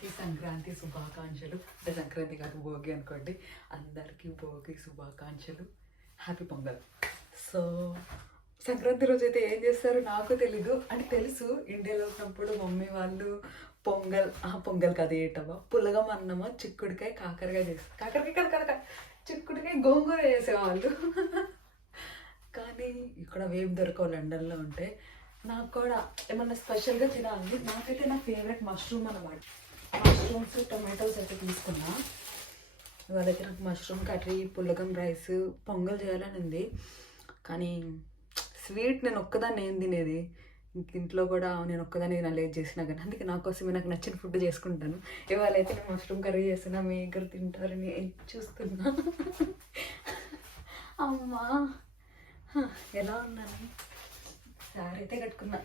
అందరికీ సంక్రాంతి శుభాకాంక్షలు. అంటే సంక్రాంతి కాదు, భోగి అనుకోండి. అందరికీ భోగి శుభాకాంక్షలు. హ్యాపీ పొంగల్. సో సంక్రాంతి రోజు అయితే ఏం చేస్తారో నాకు తెలీదు. అంటే తెలుసు, ఇండియాలో ఉన్నప్పుడు మమ్మీ వాళ్ళు పొంగల్ కదా ఏటవా పులగం అన్నమో చిక్కుడికాయ కాకరకాయ చేస్తారు. కాకరకాయ కదా చిక్కుడికాయ గోంగూర చేసేవాళ్ళు. కానీ ఇక్కడ వేపు దొరకవు లండన్లో ఉంటే. నాకు కూడా ఏమన్నా స్పెషల్గా తినాలి. నాకైతే నా ఫేవరెట్ మష్రూమ్ అన్నమాట. మష్రూమ్స్ టొమాటోస్ అయితే తీసుకున్నా. ఇవాళైతే నాకు మష్రూమ్ కర్రీ, పుల్లగం రైస్, పొంగల్ చేయాలని ఉంది. కానీ స్వీట్ నేను ఒక్కదాన్ని ఏం తినేది, ఇంట్లో కూడా నేను ఒక్కదాన్ని లేట్ చేసినా కానీ, అందుకే నా కోసమే నాకు నచ్చిన ఫుడ్ చేసుకుంటాను. ఇవాళైతే నేను మష్రూమ్ కర్రీ చేస్తున్నా. మీ దగ్గర తింటారని చూస్తున్నా. అమ్మా ఎలా ఉన్నాను. శారీ అయితే కట్టుకున్నా.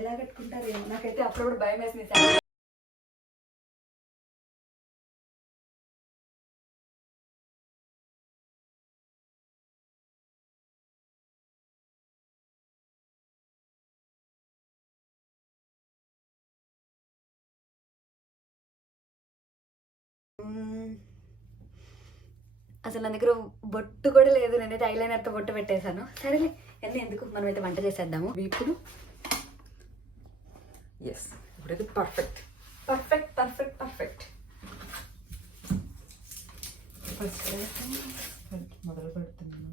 ఎలా కట్టుకుంటారు ఏమో, నాకైతే అప్పుడప్పుడు భయం వేసింది శారీ. అసలు నా దగ్గర బొట్టు కూడా లేదు. నేనైతే ఐలైనర్తో బొట్టు పెట్టేశాను. సరేలే, అన్నీ ఎందుకు, మనమైతే వంట చేసేద్దాము. ఇప్పుడు ఎస్, ఇప్పుడైతే perfect perfect perfect perfect. First మొదలు పెడుతున్నాను.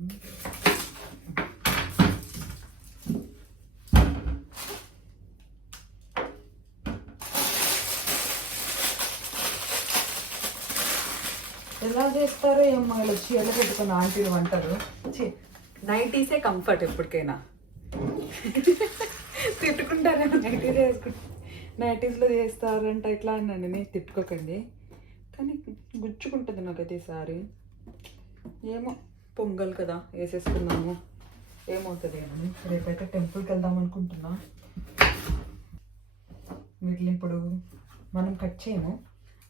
ఎలా చేస్తారో ఏమో ఇలా చీరలు పెట్టుకుని ఆంటీలు వంటలు. నైటీసే కంఫర్ట్ ఎప్పటికైనా. తిట్టుకుంటారేమో నైటీస్ వేసుకుంటా. నైటీస్లో చేస్తారంట ఇట్లా అన్నాను. నేను తిట్టుకోకండి, కానీ గుచ్చుకుంటుంది నాకైతే ఈసారి. ఏమో పొంగల్ కదా వేసేసుకున్నాము, ఏమవుతుంది అని. రేపైతే టెంపుల్కి వెళ్దాం అనుకుంటున్నా. వీటిని ఇప్పుడు మనం కట్ చేయము,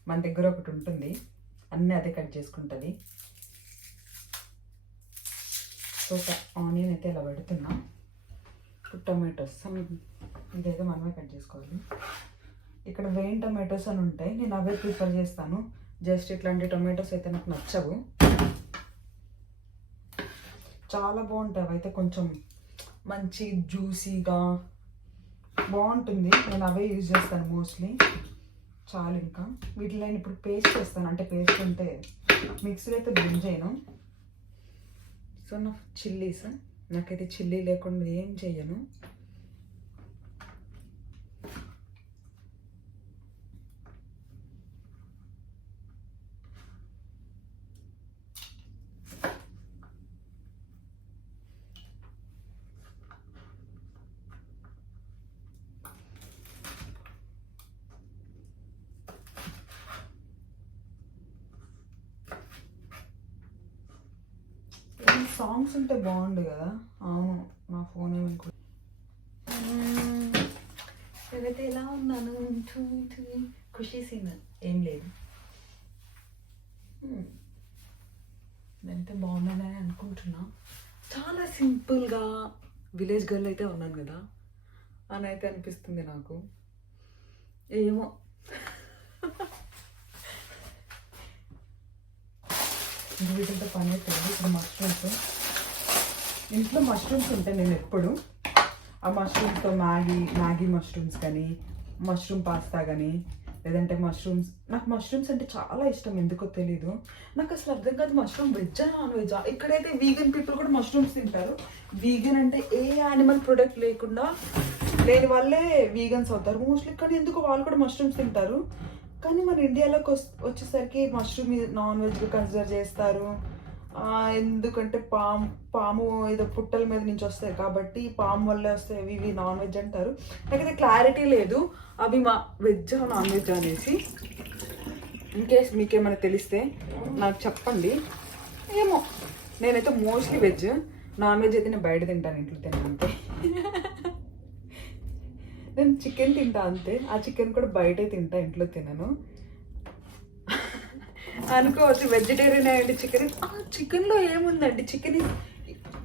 మన దగ్గర ఒకటి ఉంటుంది, అన్నీ అదే కట్ చేసుకుంటుంది. సో ఆనియన్ అయితే ఇలా పెడుతున్నా. టొమాటోస్ ఇదైతే మనమే కట్ చేసుకోవాలి. ఇక్కడ వెయిన్ టొమాటోస్ అని ఉంటాయి, నేను అవే ప్రిఫర్ చేస్తాను. జస్ట్ ఇట్లాంటి టొమాటోస్ అయితే నాకు నచ్చవు. చాలా బాగుంటాయి అవైతే, కొంచెం మంచి జ్యూసీగా బాగుంటుంది. నేను అవే యూజ్ చేస్తాను మోస్ట్లీ. చాలు, ఇంకా వీటిలో నేను ఇప్పుడు పేస్ట్ చేస్తాను. అంటే పేస్ట్ ఉంటే మిక్సీలో అయితే బ్లెండ్ చేయను. సో నా చిల్లీస్, నాకైతే చిల్లీ లేకుండా ఏం చెయ్యను. సాంగ్స్ ఉంటే బాగుండు కదా. అవును, నా ఫోన్ ఏమైతే ఎలా ఉన్నాను. ఖుషీ సీన్ ఏం లేదు. నేనైతే బాగున్నానని అనుకుంటున్నా. చాలా సింపుల్గా విలేజ్ గర్ల్ అయితే ఉన్నాను కదా అని అయితే అనిపిస్తుంది నాకు. ఏమో వీటితో పని అవుతుంది. ఇప్పుడు మష్రూమ్స్, ఇంట్లో మష్రూమ్స్ ఉంటాయి. నేను ఎప్పుడు ఆ మష్రూమ్స్తో మ్యాగీ మష్రూమ్స్ కానీ, మష్రూమ్ పాస్తా కానీ, లేదంటే నాకు మష్రూమ్స్ అంటే చాలా ఇష్టం. ఎందుకో తెలీదు, నాకు అసలు అర్థం కాదు. మష్రూమ్ వెజ్జా నాన్ వెజ్జా? ఇక్కడైతే వీగన్ పీపుల్ కూడా మష్రూమ్స్ తింటారు. వీగన్ అంటే ఏ యానిమల్ ప్రొడక్ట్ లేకుండా లేని వాళ్ళే వీగన్స్ అవుతారు మోస్ట్లీ. కానీ ఎందుకు వాళ్ళు కూడా మష్రూమ్స్ తింటారు. కానీ మన ఇండియాలోకి వచ్చేసరికి మష్రూమ్ నాన్ వెజ్గా కన్సిడర్ చేస్తారు. ఎందుకంటే పాము ఏదో పుట్టల మీద నుంచి వస్తాయి కాబట్టి, పాము వల్లే వస్తాయి ఇవి నాన్ వెజ్ అంటారు. నాకైతే క్లారిటీ లేదు అవి వెజ్జా నాన్ వెజ్ అనేసి. ఇన్కేస్ మీకేమైనా తెలిస్తే నాకు చెప్పండి. ఏమో, నేనైతే మోస్ట్లీ వెజ్. నాన్ వెజ్ అయితే నేను బయట తింటాను, ఇంట్లో తిన్నాను అంతే. నేను చికెన్ తింటా అంతే. ఆ చికెన్ కూడా బయటే తింటా, ఇంట్లో తినను. అనుకోవచ్చు వెజిటేరియన్ అయ్యండి చికెన్. చికెన్లో ఏముందండి, చికెన్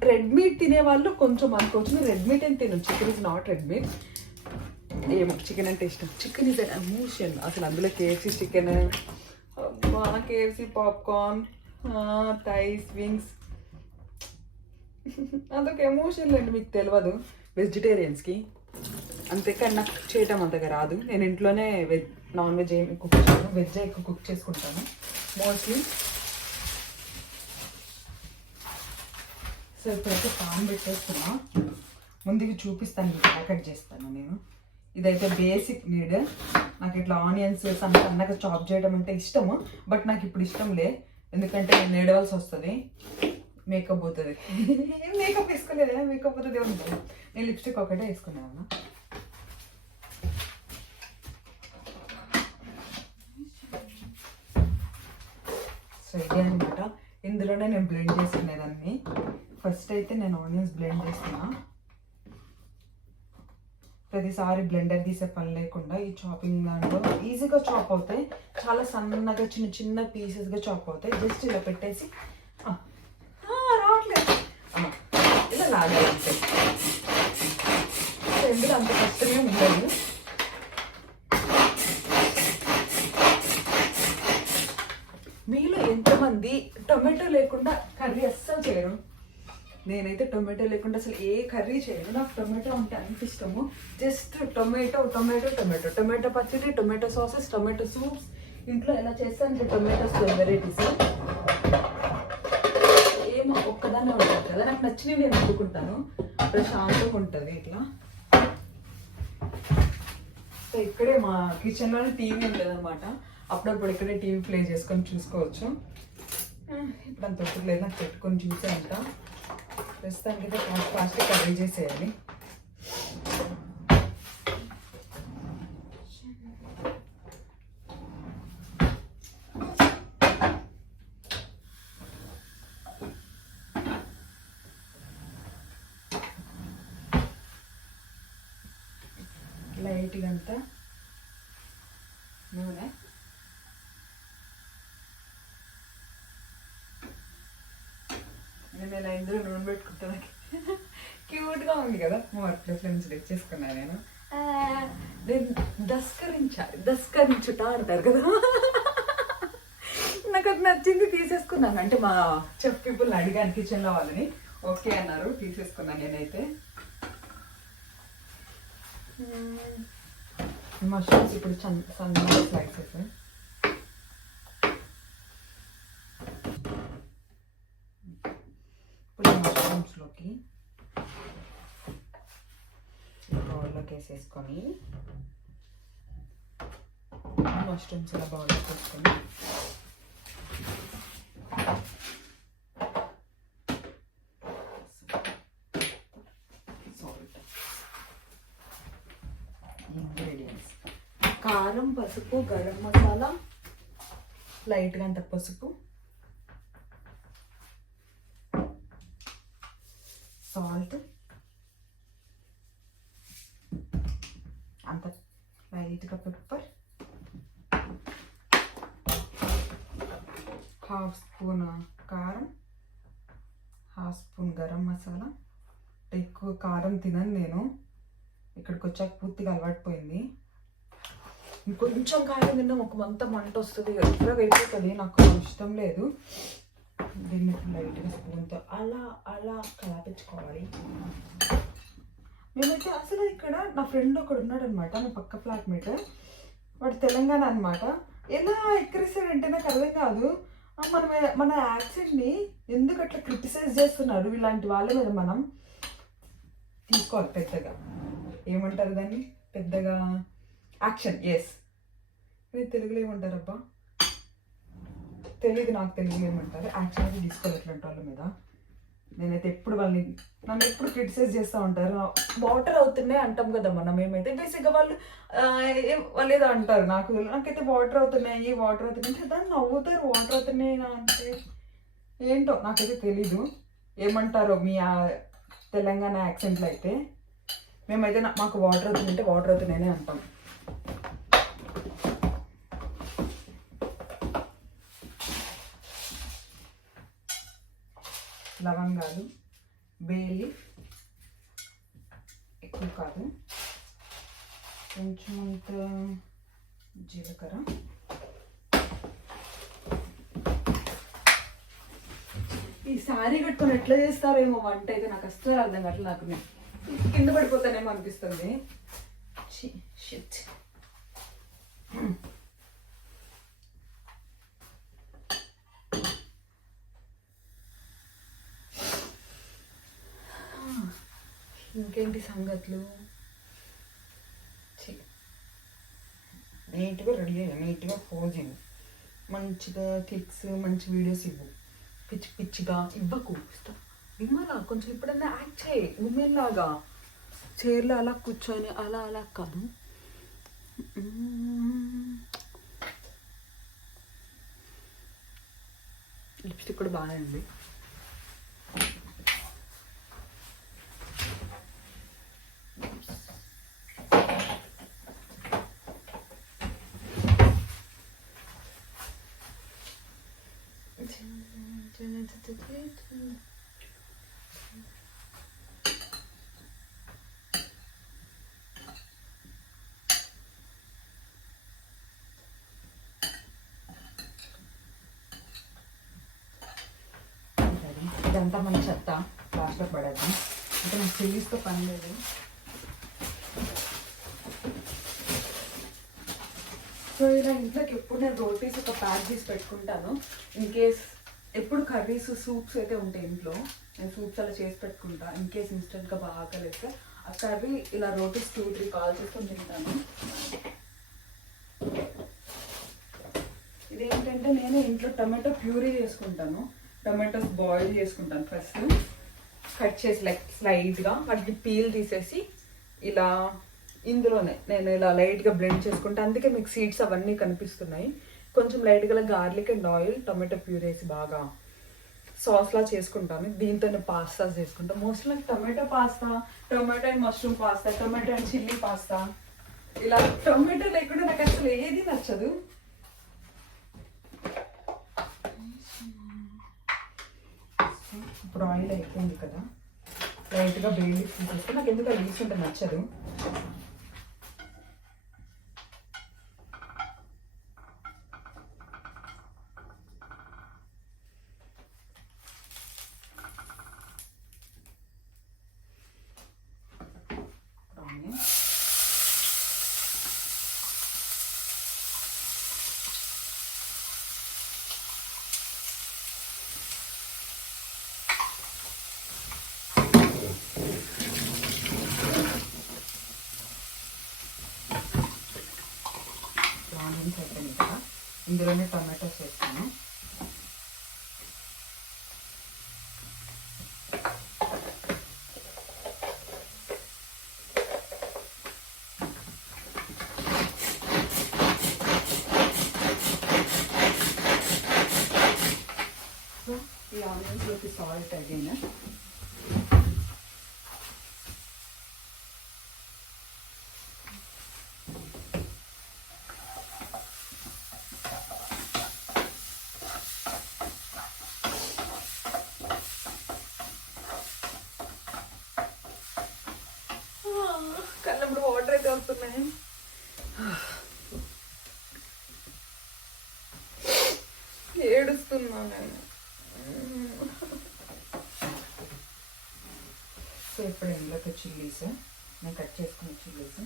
రెడ్ మీట్ తినే వాళ్ళు కొంచెం అనుకోవచ్చు. నేను రెడ్ మీట్ ఏం తినను, chicken is not red meat. ఏమో చికెన్ అంటే ఇష్టం. Chicken is an emotion. అసలు అందులో KFC chicken, KFC popcorn, thighs, wings, అదొక ఎమోషన్ అండి. మీకు తెలియదు వెజిటేరియన్స్కి. అంతేకాని నాకు చేయటం అంతగా రాదు. నేను ఇంట్లోనే నాన్ వెజ్ ఏమి కుక్ చేయను, వెజ్ ఎక్కువ కుక్ చేసుకుంటాను మోస్ట్లీ. సో ఇప్పుడైతే పాన్ పెట్టేస్తున్నా. ముందుకి చూపిస్తాను, ప్యాకెట్ చేస్తాను నేను. ఇదైతే బేసిక్ నీడ్. నాకు ఇట్లా ఆనియన్స్ సన్నగా చాప్ చేయడం అంటే ఇష్టము, బట్ నాకు ఇప్పుడు ఇష్టం లే. ఎందుకంటే నేను నేడవలసి వస్తుంది, మేకప్ పోతుంది. మేకప్ వేసుకోలేదు, మేకప్ పోతుంది ఉంటుంది. నేను లిప్స్టిక్ ఒకటే వేసుకున్నాను. సో ఇదే అనమాట. ఇందులోనే నేను బ్లెండ్ చేసుకునేదాన్ని. ఫస్ట్ అయితే నేను ఆనియన్స్ బ్లెండ్ చేస్తున్నా. ప్రతిసారి బ్లెండర్ తీసే పని లేకుండా ఈ చాపింగ్ దాంట్లో ఈజీగా చాప్ అవుతాయి. చాలా సన్నగా చిన్న చిన్న పీసెస్గా చాప్ అవుతాయి. జస్ట్ ఇలా పెట్టేసి రావట్లేదు ఇలా లాగాలంటే. ఎందుకు అంత కష్టమే ఉండదు. మీలో ఎంతమంది టొమాటో లేకుండా కర్రీ అస్సలు చేయరు? నేనైతే టొమాటో లేకుండా అసలు ఏ కర్రీ చేయను. నాకు టొమాటో అంటే అంత ఇష్టము. Just tomato tomato tomato tomato పచ్చడి, టొమాటో సాసెస్, టొమాటో సూప్స్ ఇంట్లో ఎలా చేస్తాను. టొమాటోస్ వెరైటీస్ ఏమో ఒక్కదాన్నే ఉంటుంది కదా, నాకు నచ్చినవి నేను వండుకుంటాను. ప్రశాంతంగా ఉంటుంది ఇట్లా. సో ఇక్కడే మా కిచెన్లోనే టీవీ ఉంటుంది అనమాట. అప్పుడప్పుడు ఇక్కడే టీవీ ప్లే చేసుకొని చూసుకోవచ్చు. ఇప్పుడు అంత ఒప్పుడు లేదు, నాకు పెట్టుకొని చూసే అంట. ప్రస్తుతానికి అయితే ఫాస్ట్గా కర్రీ చేసేయాలి. లైట్గా అంతా నూనె, నేను ఇలా ఇందులో నూనె పెట్టుకుంటాను. క్యూట్గా ఉంది కదా. మా వర్క్ ప్లేస్లో నుంచి తెచ్చేసుకున్నాను నేను. దస్కరించుట అంటారు కదా, నాకు అది నచ్చింది తీసేసుకున్నాను. అంటే మా చెఫ్ పీపుల్ని అడిగాను కిచెన్లో వాళ్ళని, ఓకే అన్నారు, తీసేసుకున్నాను నేనైతే. మష్రూమ్స్ ఇప్పుడు సన్నగా స్లైసెస్. ఇప్పుడు మష్రూమ్స్లోకి బౌల్లోకి వేసేసుకొని, మష్రూమ్స్ ఇలా బౌల్లోకి వేసుకొని ఇంగ్రీడియంట్స్ కారం, పసుపు, గరం మసాలా, లైట్గా అంత పసుపు, సాల్ట్, అంత లైట్గా పెప్పర్, హాఫ్ స్పూన్ కారం, హాఫ్ స్పూన్ గరం మసాలా. ఎక్కువ కారం తినను నేను, ఇక్కడికి వచ్చాక పూర్తిగా అలవాటుపోయింది. ఇంకొంచెం కారం తిన్నా ఒక మంట వస్తుంది, ఎప్పుడో అయిపోతుంది. నాకు ఇష్టం లేదు. దీన్ని లైట్గా స్పూన్తో అలా అలా కలాపించుకోవాలి. మేమైతే అసలు ఇక్కడ నా ఫ్రెండ్ ఒకడు ఉన్నాడు అనమాట, నా పక్క ఫ్లాట్మేట్. వాడు తెలంగాణ అనమాట. ఎలా ఎక్కరిస్తాడంటే నాకు అర్థం కాదు. మన యాక్సెంట్ని ఎందుకు అట్లా క్రిటిసైజ్ చేస్తున్నారు? ఇలాంటి వాళ్ళ మీద మనం తీసుకోవాలి పెద్దగా. ఏమంటారు దాన్ని? పెద్దగా యాక్షన్. ఎస్, ఇది తెలుగులో ఏమంటారబ్బా, తెలియదు నాకు. తెలుగులో ఏమంటారు? యాక్షన్ అయితే తీసుకోవాలి ఇట్లాంటి వాళ్ళ మీద. నేనైతే ఎప్పుడు నన్ను ఎప్పుడు క్రిటిసైజ్ చేస్తూ ఉంటారు. వాటర్ అవుతున్నాయి అంటాం కదా మనం. ఏమైతే బేసిక్గా వాళ్ళు ఏదో అంటారు. నాకైతే వాటర్ అవుతున్నాయి అంటే దాన్ని నవ్వుతారు. వాటర్ అవుతున్నాయి అంటే ఏంటో నాకైతే తెలీదు ఏమంటారో మీ తెలంగాణ యాక్సెంట్లో. అయితే మేమైతే మాకు వాటర్ అవుతుందంటే వాటర్ అవుతున్నాయని అంటాం. లవంగాలు, బే లీఫ్ ఎక్కువ కాదు, కొంచెం అంత జీలకర్ర, ఈ శారీ కట్టుకొని ఎట్లా చేస్తారేమో వంట అయితే నాకు అస్సలు అర్థం కావట్లేదు. నాకు కింద పడిపోతానేమో అనిపిస్తుంది. షిట్. ఇంకేంటి సంగతులు? నీట్గా రెడీ అయ్యా, నీట్గా పోజ్ ఇవ్వు, మంచిగా క్లిక్స్, మంచి వీడియోస్ ఇవ్వు. పిచ్చి పిచ్చిగా ఇవ్వకు. ఇమ్మలా కొంచెం ఇప్పుడన్నా యాక్ట్ చేయి ఉమెన్ లాగా. చైర్లో అలా కూర్చొని అలా అలా కాదు. లిప్స్టిక్ కూడా బాగానే ఉంది. ఇదంతా మన చెత్త లాస్ట్లో పడేద్దాం. అంటే నాకు చిల్లీస్తో పని లేదు. సో ఇలా ఇంట్లోకి ఎప్పుడు నేను రోటీస్ ఒక ప్యాక్ చేసి పెట్టుకుంటాను. ఇన్ కేస్ ఎప్పుడు కర్రీస్, సూప్స్ అయితే ఉంటాయి ఇంట్లో, నేను సూప్స్ అలా చేసి పెట్టుకుంటా. ఇన్ కేస్ ఇన్స్టెంట్గా బాగా ఆకలిస్తే ఆ కర్రీ ఇలా రోటీస్ 2-3 కాల్ చేసుకొని తింటాను. ఇదేంటంటే నేను ఇంట్లో టమాటో ప్యూరీ చేసుకుంటాను. టమాటోస్ బాయిల్ చేసుకుంటాను ఫస్ట్, కట్ చేసి లైక్ స్లైడ్గా వాటిని పీల్ తీసేసి ఇలా ఇందులోనే నేను ఇలా లైట్గా బ్లెండ్ చేసుకుంటాను. అందుకే మీకు సీడ్స్ అవన్నీ కనిపిస్తున్నాయి. కొంచెం లైట్గా garlic and oil, tomato pure వేసి బాగా సాస్లా చేసుకుంటాను. దీంతో పాస్తా చేసుకుంటాను. మోస్ట్లీ నాకు tomato pasta, tomato and mushroom pasta, tomato and chilli pasta, ఇలా టొమాటో లేకుండా నాకు అసలు ఏది నచ్చదు. ఇప్పుడు ఆయిల్ అయిపోయింది కదా, లైట్గా బేల్ లీవ్స్ తీసేస్తే నాకు ఎందుకు లీవ్స్ ఉంటే నచ్చదు. ఆనియన్స్ అయిపోయినాయి కదా, ఇందులోనే టమాటోస్ వేస్తాను. సో ఈ ఆనియన్స్లోకి సాల్ట్ అగైన్, కళ్ళప్పుడు వాటర్ అయితే వస్తున్నాయి. ఏడుస్తున్నా నేను. సో ఇప్పుడు ఇందులోకి చిల్లీస్, నేను కట్ చేసుకున్న చిల్లీస్,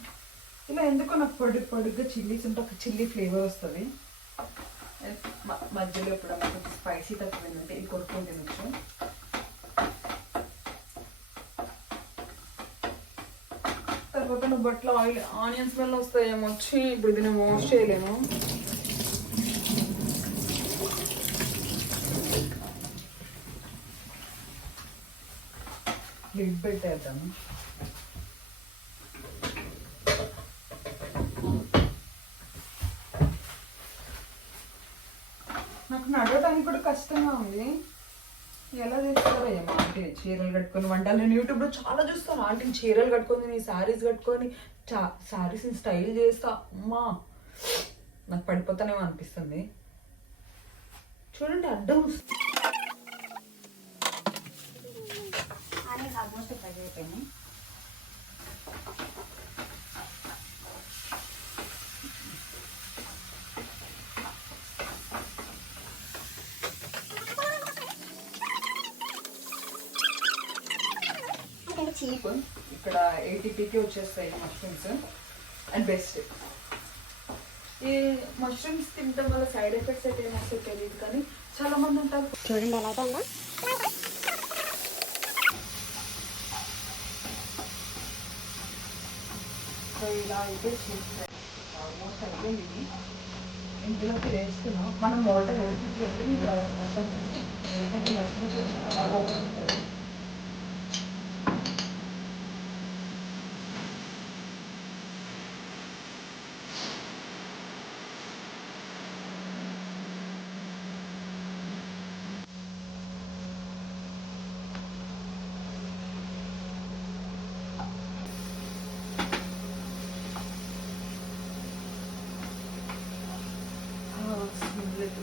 ఇలా ఎందుకో నాకు పొడుగ్గా చిల్లీస్ ఉంటే ఒక చిల్లీ ఫ్లేవర్ వస్తుంది. మధ్యలో ఇప్పుడు కొంచెం స్పైసీ తక్కువ ఇది కొట్టుకొని తినొచ్చు. తర్వాత నువ్వు బట్టలు ఆనియన్ స్మెల్ వస్తాయేమో వచ్చి, ఇప్పుడు ఇది నేను వాష్ చేయలేను. లిడ్ పెట్టేద్దాము. నాకు నడవడానికి కూడా కష్టంగా ఉంది. ఎలా చేస్తారో ఏమో. ఆంటీ చీరలు కట్టుకొని వంటలు నేను యూట్యూబ్లో చాలా చూస్తాను. ఆంటీని చీరలు కట్టుకొని, శారీస్ కట్టుకొని, శారీస్ని స్టైల్ చేస్తా. అమ్మా నాకు పడిపోతానేమో అనిపిస్తుంది. చూడండి అడ్డం ఆల్మోస్ట్ ఫ్రై అయిపోయింది. చీప్. ఇక్కడ 80కి వచ్చేస్తాయి మష్రూమ్స్ అండ్ బెస్ట్. ఈ మష్రూమ్స్ తినడం వల్ల సైడ్ ఎఫెక్ట్స్ అయితే ఏమొస్తాయో తెలియదు కానీ చాలా మంది ఉంటారు. చూడండి ఎలా ఉందో. సో ఇలా అయితే చేస్తాయి. ఆల్మోస్ట్ అయిపోయింది. ఇందులోకి వేస్తున్నాం. మనం వాటర్ వేసుకుంటే మొత్తం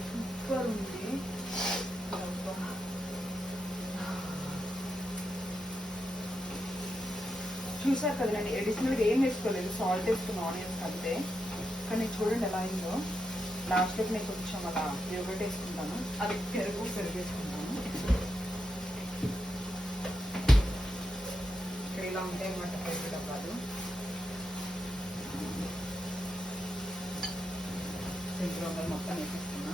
సూపర్ ఉంది. చూసారు కదండి, అడిషనల్గా ఏం వేసుకోలేదు, సాల్ట్ వేసుకుని ఆనియన్స్ అంతే. కానీ చూడండి ఎలా అయిందో. లాస్ట్కి నేను కొంచెం అలా యోగట్ వేసుకుంటాను, అది పెరుగు వేసుకుంటాను. ఇక్కడ ఇలా ఉంటాయి అన్నమాట పెరుగు డబ్బాలు. ఇంట్లో మొత్తం వేసేస్తున్నా.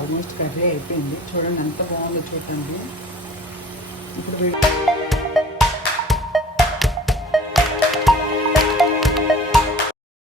ఆల్మోస్ట్ కర్రీ అయిపోయింది. చూడండి ఎంత బాగుందో చూడండి. ఇప్పుడు